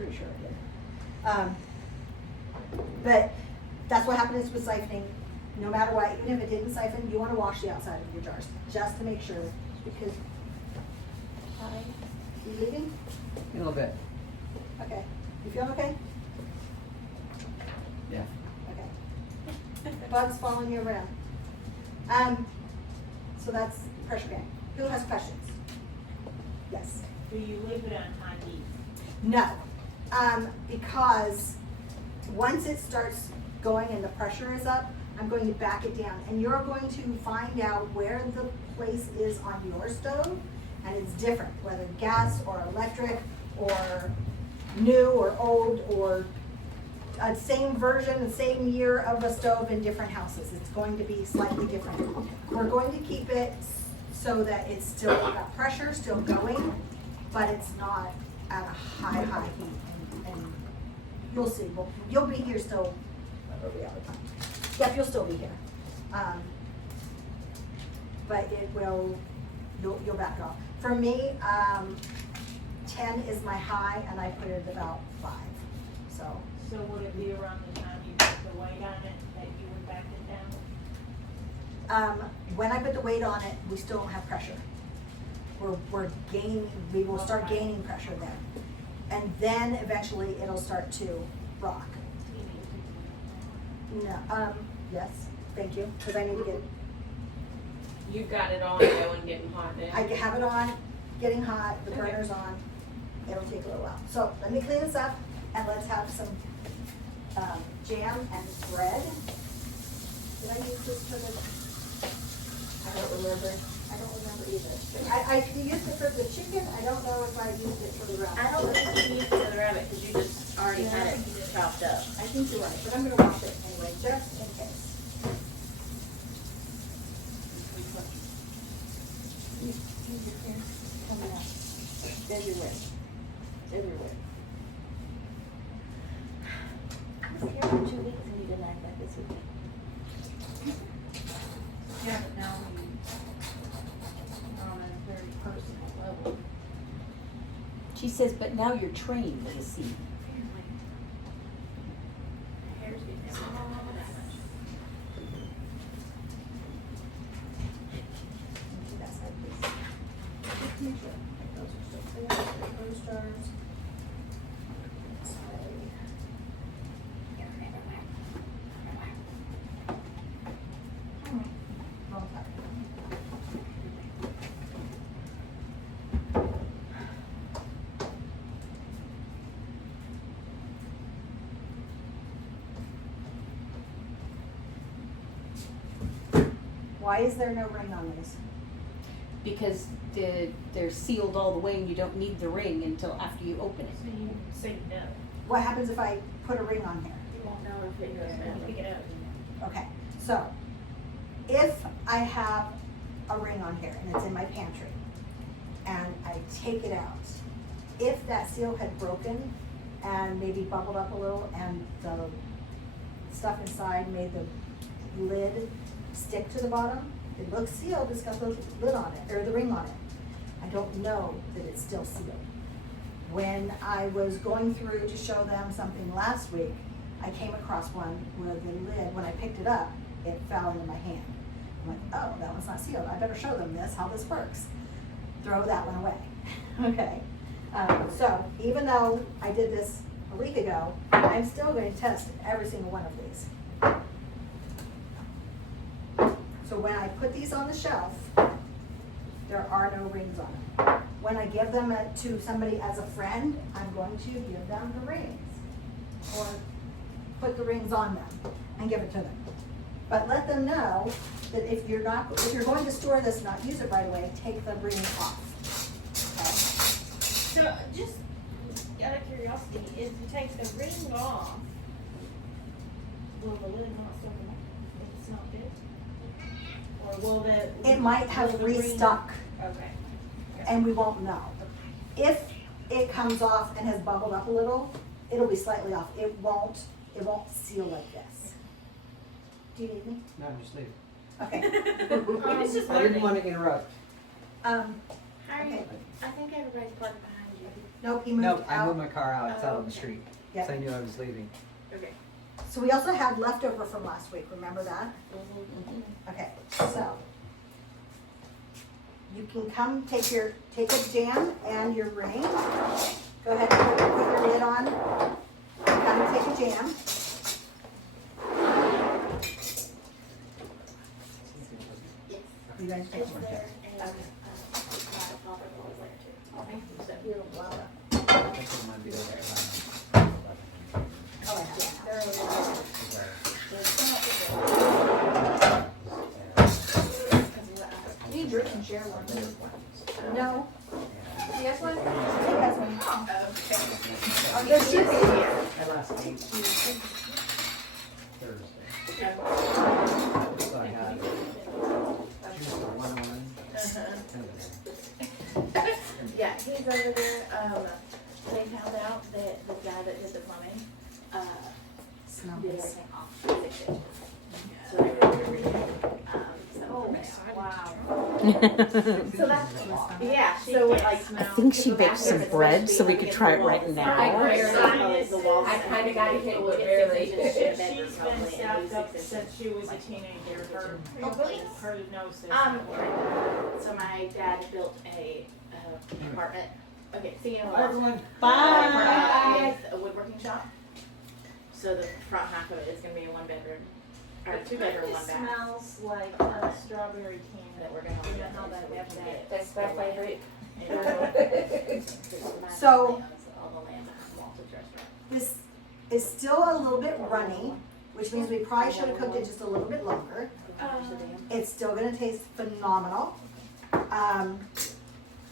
pretty sure I did. But that's what happens with siphoning. No matter what, even if it didn't siphon, you want to wash the outside of your jars just to make sure, because. You leaving? A little bit. Okay. You feel okay? Yeah. Okay. Bugs following you around. So that's pressure gang. Who has questions? Yes. Do you leave it on high heat? No. Because once it starts going and the pressure is up, I'm going to back it down. And you're going to find out where the place is on your stove. And it's different, whether gas or electric or new or old or a same version, the same year of a stove in different houses. It's going to be slightly different. We're going to keep it so that it's still got pressure, still going, but it's not at a high heat. And you'll see, you'll be here still, where are we all the time? Yep, you'll still be here. But it will, you'll back it off. For me, 10 is my high, and I put it at about 5. So would it be around the time you put the weight on it that you would back it down? When I put the weight on it, we still don't have pressure. We're gaining, we will start gaining pressure then. And then eventually it'll start to rock. No, yes, thank you, because I need to get, You've got it on going, getting hot now. I have it on, getting hot, the burner's on. It'll take a little while. So let me clean this up and let's have some jam and bread. Did I use this for the, I don't remember either. I used it for the chicken, I don't know if I used it for the rabbit. I don't think you used it for the rabbit because you just already had it chopped up. I think you're right, but I'm gonna wash it anyway, just in case. Use your hair coming out everywhere, everywhere. I was here for 2 weeks and you didn't act like this with me. Yeah, but now we, on a very personal level. She says, but now you're trained to see. My hair's getting that much. That side, please. Just make sure. Those are still full, those jars. This way. Wrong side. Why is there no ring on these? Because they're sealed all the way and you don't need the ring until after you open it. So you say no. What happens if I put a ring on here? You won't know if it goes When you bad. pick it up. Okay, so if I have a ring on here and it's in my pantry and I take it out, if that seal had broken and maybe bubbled up a little and the stuff inside made the lid stick to the bottom, it looks sealed, it's got the lid on it, or the ring on it. I don't know that it's still sealed. When I was going through to show them something last week, I came across one where the lid, when I picked it up, it fell into my hand. I'm like, oh, that one's not sealed. I better show them this, how this works. Throw that one away. Okay. So even though I did this a week ago, I'm still going to test every single one of these. So when I put these on the shelf, there are no rings on them. When I give them to somebody as a friend, I'm going to give them the rings. Or put the rings on them and give it to them. But let them know that if you're going to store this and not use it right away, take the ring off. Okay? So just out of curiosity, if you take the ring off, will the lid not still come off if it's not good? Or will the... It might have will the ring- restuck Okay. and we won't know. If it comes off and has bubbled up a little, it'll be slightly off. It won't seal like this. Do you need me? No, just leave. Okay. It's just I didn't learning. want to interrupt. Um, How are you? Okay. I think everybody's parked behind you. Nope, he moved Nope, I out. moved my car out, it's out on the street, Yeah. so I knew I was leaving. Okay. So we also had leftover from last week, remember that? Mm-hmm. Okay, so. You can come take a jam and your ring. Go ahead and put your lid on. Come and take a jam. You guys take one. You're welcome. That's what mine be over Oh, yeah. You drink and share one. No, You guys want? he has one. Oh, there should be. My last week, Thursday. So I had juice for 101. Yeah, he's over there, they found out that the guy that did the plumbing, Smell did this. everything off the kitchen. So they were really, Oh, so. wow. So that's, yeah, so like. I think she baked some bread, so we could try it right now. I barely- The walls. I kinda got hit with It's barely. 6 inches in the bedroom She's probably, been and stabbed he's up 6 inches. since she was a teenager. Her nose is. So my dad built a apartment. Okay, see you in a Bye, while. everyone. Bye. With a woodworking shop. So the front half of it is gonna be a 1 bedroom, or It 2 bedroom, kinda 1 bath. smells like a strawberry candy. That we're gonna. You know how that have that. That's my favorite. So- All the land at Walton's restaurant. This is still a little bit runny, which means we probably should have cooked it just a little bit longer. It's still gonna taste phenomenal.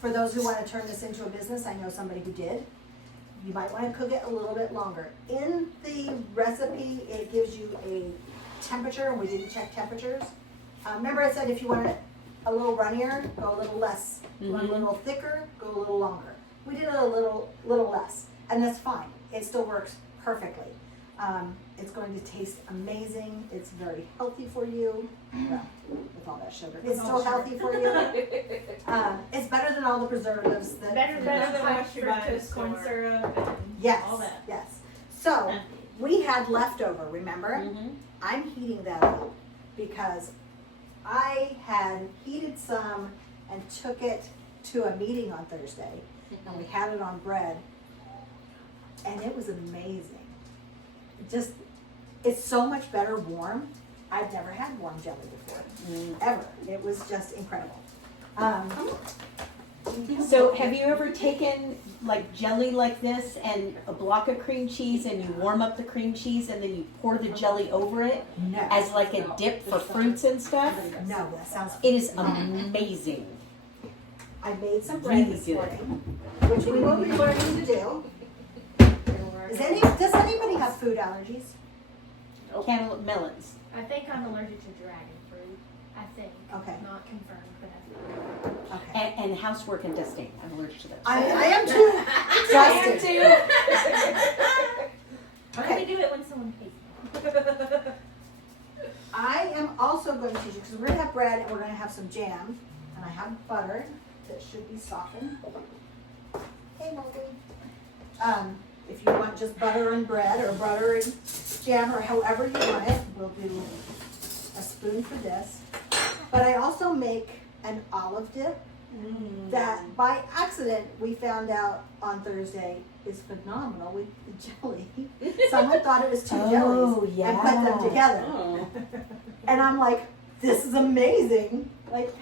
For those who wanna turn this into a business, I know somebody who did. You might wanna cook it a little bit longer. In the recipe, it gives you a temperature, and we didn't check temperatures. Remember I said if you want it a little runnier, go a little less. You want it a little thicker, go a little longer. We did it a little less, and that's fine. It still works perfectly. It's going to taste amazing. It's very healthy for you. Well, with all that sugar, it's still healthy for you. It's better than all the preservatives that. Better than High what you buy in the fructose corn store. syrup and Yes, all that. yes. So we had leftover. Remember? I'm heating that up because I had heated some and took it to a meeting on Thursday, and we had it on bread, and it was amazing. Just, it's so much better warm. I've never had warm jelly before, ever. It was just incredible. So have you ever taken like jelly like this and a block of cream cheese and you warm up the cream cheese and then you pour the jelly over it No, as like a dip for fruits and stuff? no, that sounds. It is amazing. I made some bread Really this good. morning, which we will be learning to do. Does anybody have food allergies? Cantaloupe melons. I think I'm allergic to dragon fruit. I think. Okay. Not confirmed, but I think. Okay. And housework and dusting. I'm allergic to that. I am too. Dustin. Let Okay. me do it when someone pays me. I am also going to teach you, because we're gonna have bread and we're gonna have some jam, and I have butter that should be softened. Hey, Mowgli. If you want just butter and bread, or butter and jam, or however you want it, we'll do a spoon for this. But I also make an olive dip that by accident we found out on Thursday is phenomenal with the jelly. Someone thought it was two jellies and put them together. Oh. And I'm like, this is amazing. Like,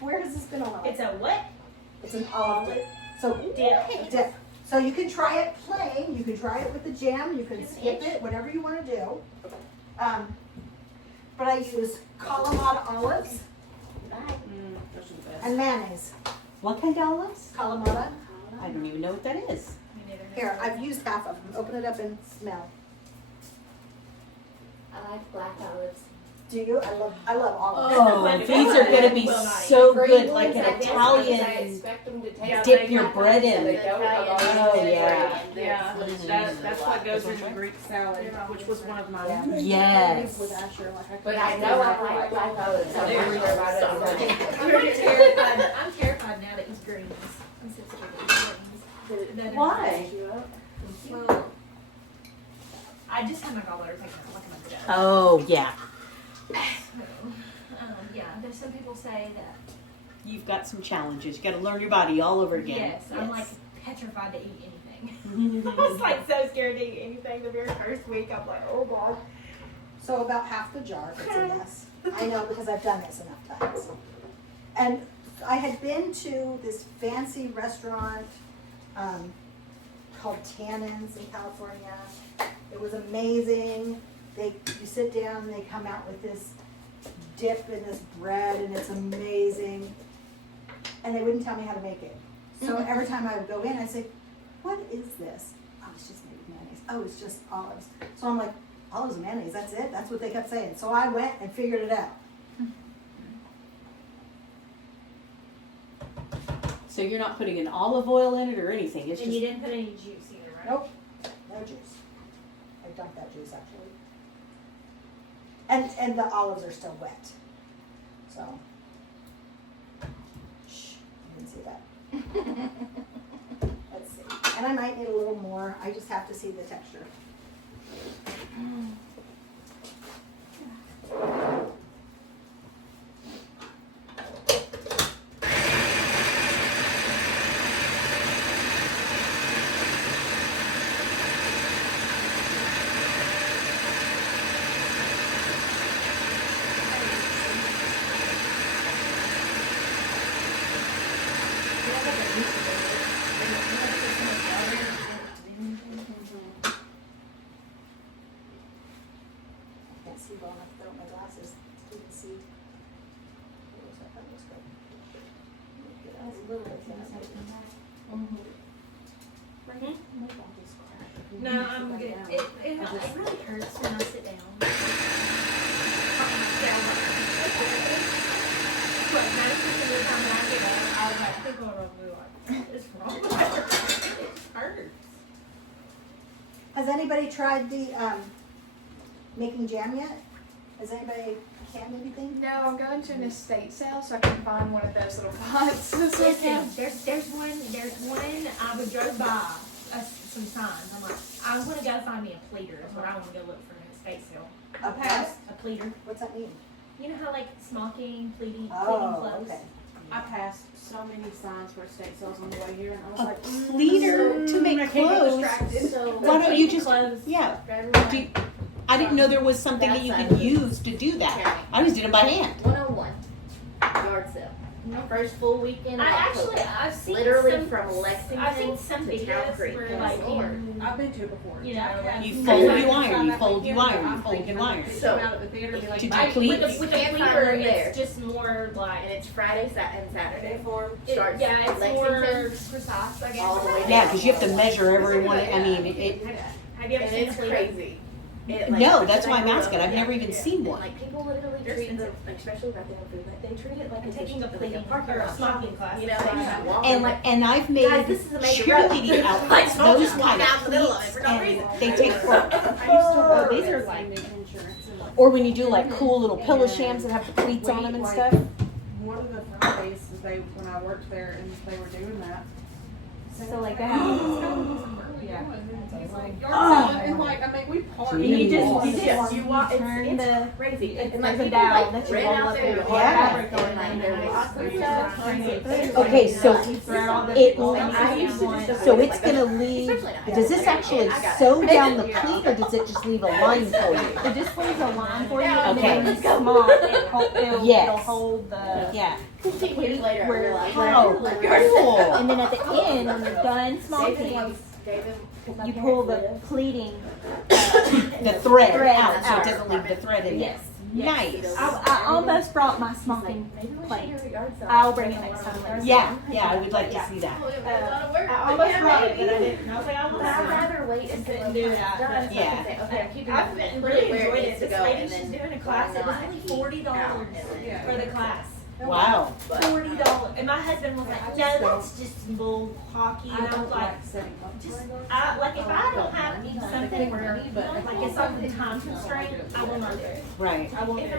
where has this been on? It's a what? It's an olive dip. So, Dip. So you can try it plain, you can try it with the jam, you can skip it, whatever you wanna do. But I use Kalamata olives and mayonnaise. What kind of olives? Kalamata. I don't even know what that is. Me neither. Here, I've used half of them. Open it up and smell. I like black olives. Do you? I love olives. Oh, these are gonna be so good, like an I Italian. expect them to taste. Yeah, Dip they your have bread them. in. They don't. Oh, yeah. Yeah, that's what goes in the Greek salad, which was one of mine. Yes. But I know I like black olives. I'm not sure about it. I'm terrified now to eat greens. I'm so scared to eat greens. That Why? Well, I just had my gallbladder taken out like a month ago. Oh, yeah. Yeah, there's some people say that. You've got some challenges. You gotta learn your body all over again. Yes, I'm like petrified to eat anything. I was like so scared to eat anything the very first week. I'm like, oh god. So about half the jar, if it's a mess. I know because I've done this enough times. And I had been to this fancy restaurant called Tannins in California. It was amazing. You sit down and they come out with this dip in this bread and it's amazing. And they wouldn't tell me how to make it. So every time I would go in, I'd say, what is this? Oh, it's just made with mayonnaise. Oh, it's just olives. So I'm like, olives and mayonnaise, that's it? That's what they kept saying. So I went and figured it out. So you're not putting an olive oil in it or anything, it's And you just, didn't put any juice either, right? Nope, no juice. I dumped that juice actually. And the olives are still wet. So. Shh, you didn't see that. Let's see. And I might need a little more. I just have to see the texture. Can't see well enough to put on my glasses to even see. That was good. That was a little bit fast. No, I'm good. It really hurts when I sit down. But 90% of the time when I get up, I was like, people are really like, what is wrong with her? It hurts. Has anybody tried the making jam yet? Has anybody canned anything? No, I'm going to an estate sale so I can find one of those little pots. Listen, there's one I would drove by some signs. I'm like, I want to go find me a pleater is what I want to go look for in an estate sale. A pass? A pleater. What's that mean? You know how like smocking, pleating Oh, clothes? okay. I passed so many signs for estate sales on the way here, and I was a like, pleater to make I can't get clothes. distracted. So Why don't you just, clothes yeah. for everyone. Do you- I didn't know there was something that you could use to do that. I just did it by hand. 101 yard sale. First full weekend of October. I've seen Literally some, from Lexington I've seen some to Town videos Creek. where Yes, like Lord. I've been to it before. you know, like You fold, you iron, you fold, you iron, you I'm fold, thinking you I'm iron. gonna So, come out at the theater and be like, to do with pleats? the Can't find pleater, one there. it's just more like And it's Friday and Saturday. uniform. Starts yeah, it's more Lexington precise, I guess. all the way Yeah, because you have to measure everyone, I mean, it, Have you ever and seen a it's pleater? crazy. no, that's why I'm asking, I've Yeah. never even seen one. Like people literally They're treat the, expensive. like, especially about the food, like they treat it like I'm it's taking a like pleating parking or a lot. smocking class. You know, they just walk And I've made guys, this is a major road. cheerleading outfits, Like, don't those just walk kind of out in the middle of it pleats, for no reason. and they take for, I used to work these at are like- insurance and like. or when you do like cool little pillow shams that have the pleats on them and stuff. One of the Fridays is when I worked there and they were doing that. So like that. Yeah. It's like, Oh. and like, I mean, we parked. And you just- you walk, turn it's the- crazy. it's And like like a people dial like that you ran roll out up there and with yeah. fabric and like their locks and stuff. Turn it through. Okay, so it I used to just So it's gonna leave, Especially now. does this actually sew down the pleat or does it just leave a line for you? It just leaves a line for you, and Okay. then when it's small, it'll Yes. hold the. Yeah. 15 years later, I Where- realized. How like, cool. And then at the end, when you're done David smocking, wants, David, you pull the pleating. The thread Thread out, so out. it doesn't leave the thread in there. Nice. I almost brought my smocking plate. I'll bring it next time. Later. Yeah, yeah, I would like to see that. I almost brought it, but I didn't. I was like, I But want I'd to. rather wait And sit until and do it's that, done. but- So I Yeah. can say, okay, I'm keeping I've it really where it enjoyed needs it. to This go, lady, and she's then doing a class. It was not only keep $40 out, and then- for the class. Wow. $40. And my husband was like, no, that's just bull hockey. And I was like, just, like if I don't have something where, like it's off the time constraint, I will not do it. Right. I won't do it.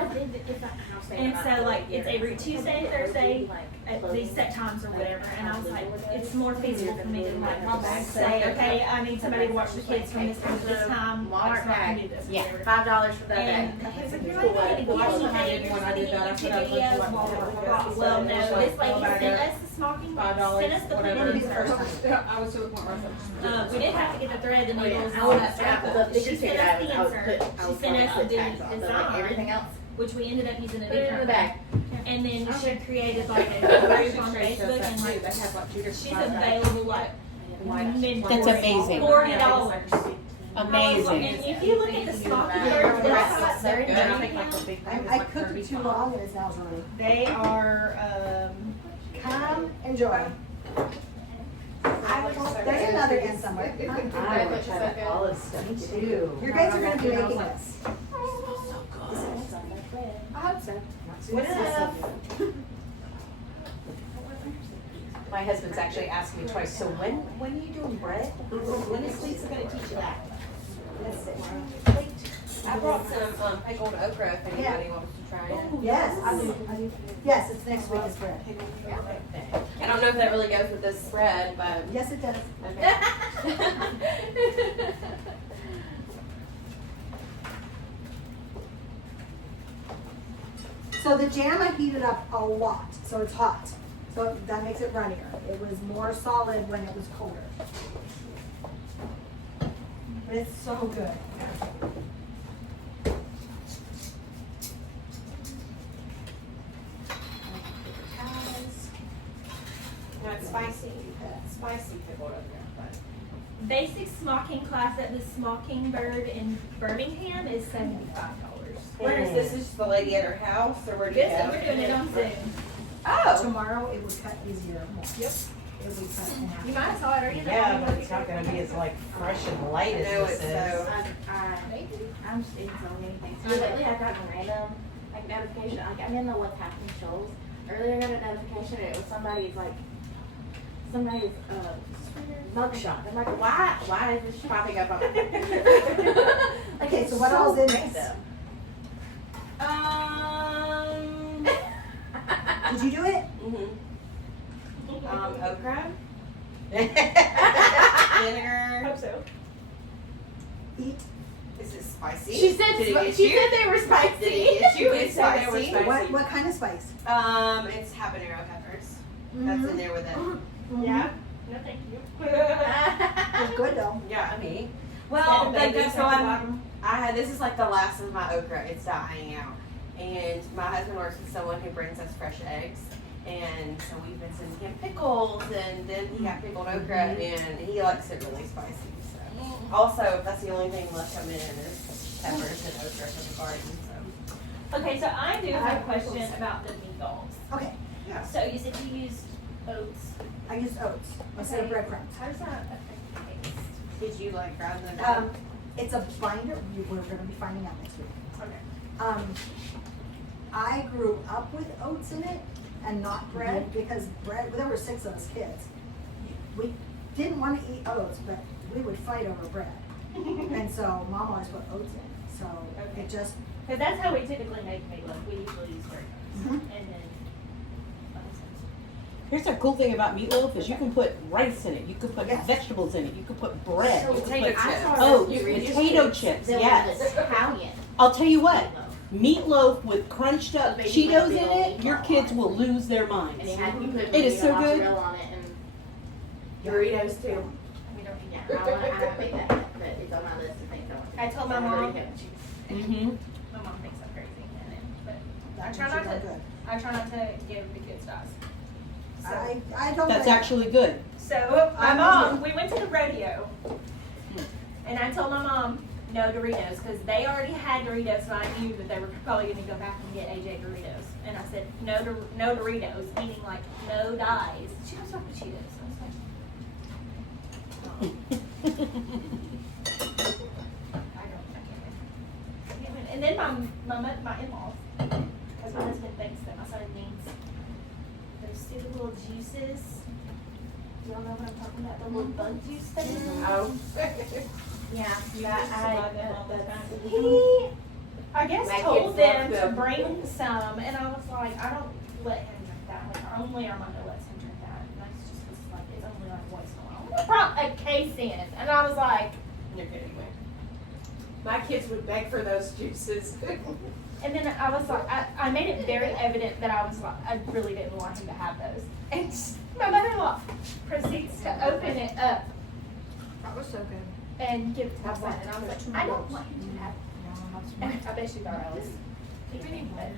And so like, it's every Tuesday and Thursday at these set times or whatever, and I was like, it's more feasible for me to like say, okay, I need somebody to watch the kids from this time to this time, Walmart so I can bag. do this. Yeah. $5 for that And day. he was like, you're not gonna get anything, you're not gonna get videos, blah, blah, blah. Well, no, this lady sent us the smocking, sent us the whatever. insert. I was to the point where I was We didn't have to get the thread, the needles, I all would that stuff. the She figure sent ticket, us the I would insert, put, I she would sent us put the tags on, but like everything design, else, which we ended up using a put it in different. the bag. And then she created like a They group on have Facebook and like, like 2 different she's size bags. available like mid That's amazing. $40. Amazing. And if you look at the stocking birds, They're in I there. think like the big thing is I like cooked it too long and it's now ruined. they are, Come, enjoy. There's another end somewhere. I would try that olive stuff too. You guys are gonna be making this. What is My husband's actually asked me twice, so when are you doing bread? When is Lisa gonna teach you that? Let's see. I brought some pickled okra if anybody wants to try it. Yes, yes, it's next week is bread. I don't know if that really goes with this spread, but Yes, it does. okay. So the jam I heated up a lot, so it's hot. So that makes it runnier. It was more solid when it was colder. But it's so good. No, it's spicy. Spicy pickled okra, but basic smocking class at the Smockingbird in Birmingham is $75. where is this? Is the lady at her house, or where do you This, go? we're doing it on Zoom. Oh, Tomorrow it would cut easier more. Yep. It would cut in half. You might have saw it already. Yeah, but it's not gonna be as like fresh and light I as know this it's is. so. I'm seeing so many things. So lately I've gotten random, like notification, like I'm in the what's happening shows. Earlier I got a notification, it was somebody's mugshot. I'm like, why is this popping up on my like, Okay, it's so what all's in this? random. Did you do it? Okra, vinegar. Hope so. Eat. Is it spicy? She said Did it get she you? said they were spicy. Did it get you? It's They were spicy. spicy. What kind of spice? It's habanero peppers. That's in there with it. Yeah? No, thank you. It's good though. Yeah, I mean. Well, Well, like like, that's so this is like the last of my okra. It's dying out. And my husband works with someone who brings us fresh eggs. And so we've been sending him pickles, and then he got pickled okra, and he likes it really spicy. So also, that's the only thing left coming in is peppers and okra from the garden. So Okay, so I do have a question about the meatballs. Okay, So you said you used oats. I used oats instead of Okay. breadcrumbs. How does that affect the taste? did you like grind them up? It's a binder, we're gonna be finding out next week. Okay. I grew up with oats in it and not bread, because bread, there were 6 of us kids. We didn't wanna eat oats, but we would fight over bread. And so mom always put oats in, so it just, Because that's how we typically make meatloaf. We usually use breadcrumbs. Mhm. And then. Here's the cool thing about meatloaf is you can put rice in it, you can put Yes. vegetables in it, you can put bread, you can Potato put chips. oh, You read your potato sheets. chips, Then yes. it's Italian. I'll tell you what, meatloaf. meatloaf with crunched up Baby Cheetos big in old it, your meatball. kids will lose their And minds. it had you put It is so good. mozzarella on it and Doritos too. we don't eat that. I haven't made that yet, but it's on my list of things I want to I told my do. mom. Mm-hmm. My mom thinks I'm crazy in it, but I that try makes not you to. feel good. I try not to give the kids stuff. I don't. That's like- actually good. So my I'm mom, we went to the rodeo, and I told my mom no Doritos because they already had Doritos, so I knew that they were probably going to go back and get AJ Doritos. And I said no Doritos, meaning like no dyes. She goes, "What Cheetos?" I was like, I can't win. And then my in-laws, because my husband thinks that my son needs those stupid little juices. Do y'all know what I'm talking about? The little bug juice thing? Oh. Yeah, You that used to buy them all the time. he, I guess, My told kids them love to them. bring some, and I was like, I don't let him drink that. Like, only Armando lets him drink that, and that's just 'cause, like, it's only like once in a while. I brought a case in, and I was like, You're kidding me. My kids would beg for those juices. and then I was like, I made it very evident that I was like, I really didn't want him to have those. And my mother-in-law proceeds to open it up That was so good. and give it to my son, and I was like, I don't want him to have. And I bet she thought I was keeping it, but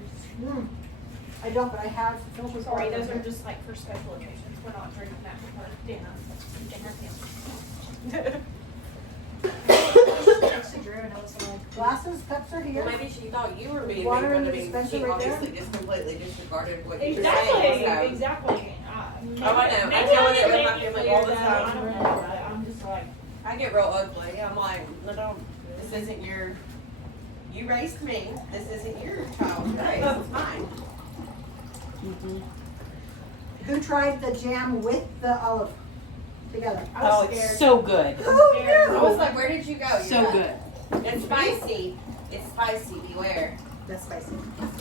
I don't, but I have filters. sorry, those are just like for special occasions. We're not drinking that for dinner. Dinner family. Texted Drew and I was like, Glasses, cups are Well, here. maybe she thought you were being Water made in fun the of me. dispenser She right there? obviously just completely disregarded what you were Exactly, saying. So. exactly. Oh, I know. I Maybe deal with it with didn't my make it family clear all the though. time. I don't know. I'm just like, I get real ugly. I'm like, no, don't. This isn't your. You raised me. This isn't your child. Right? It's mine. Who tried the jam with the olive together? I was Oh, scared. it's so good. Who I was like, where did you go? You're So back. good. It's spicy. It's spicy. Beware. That's spicy.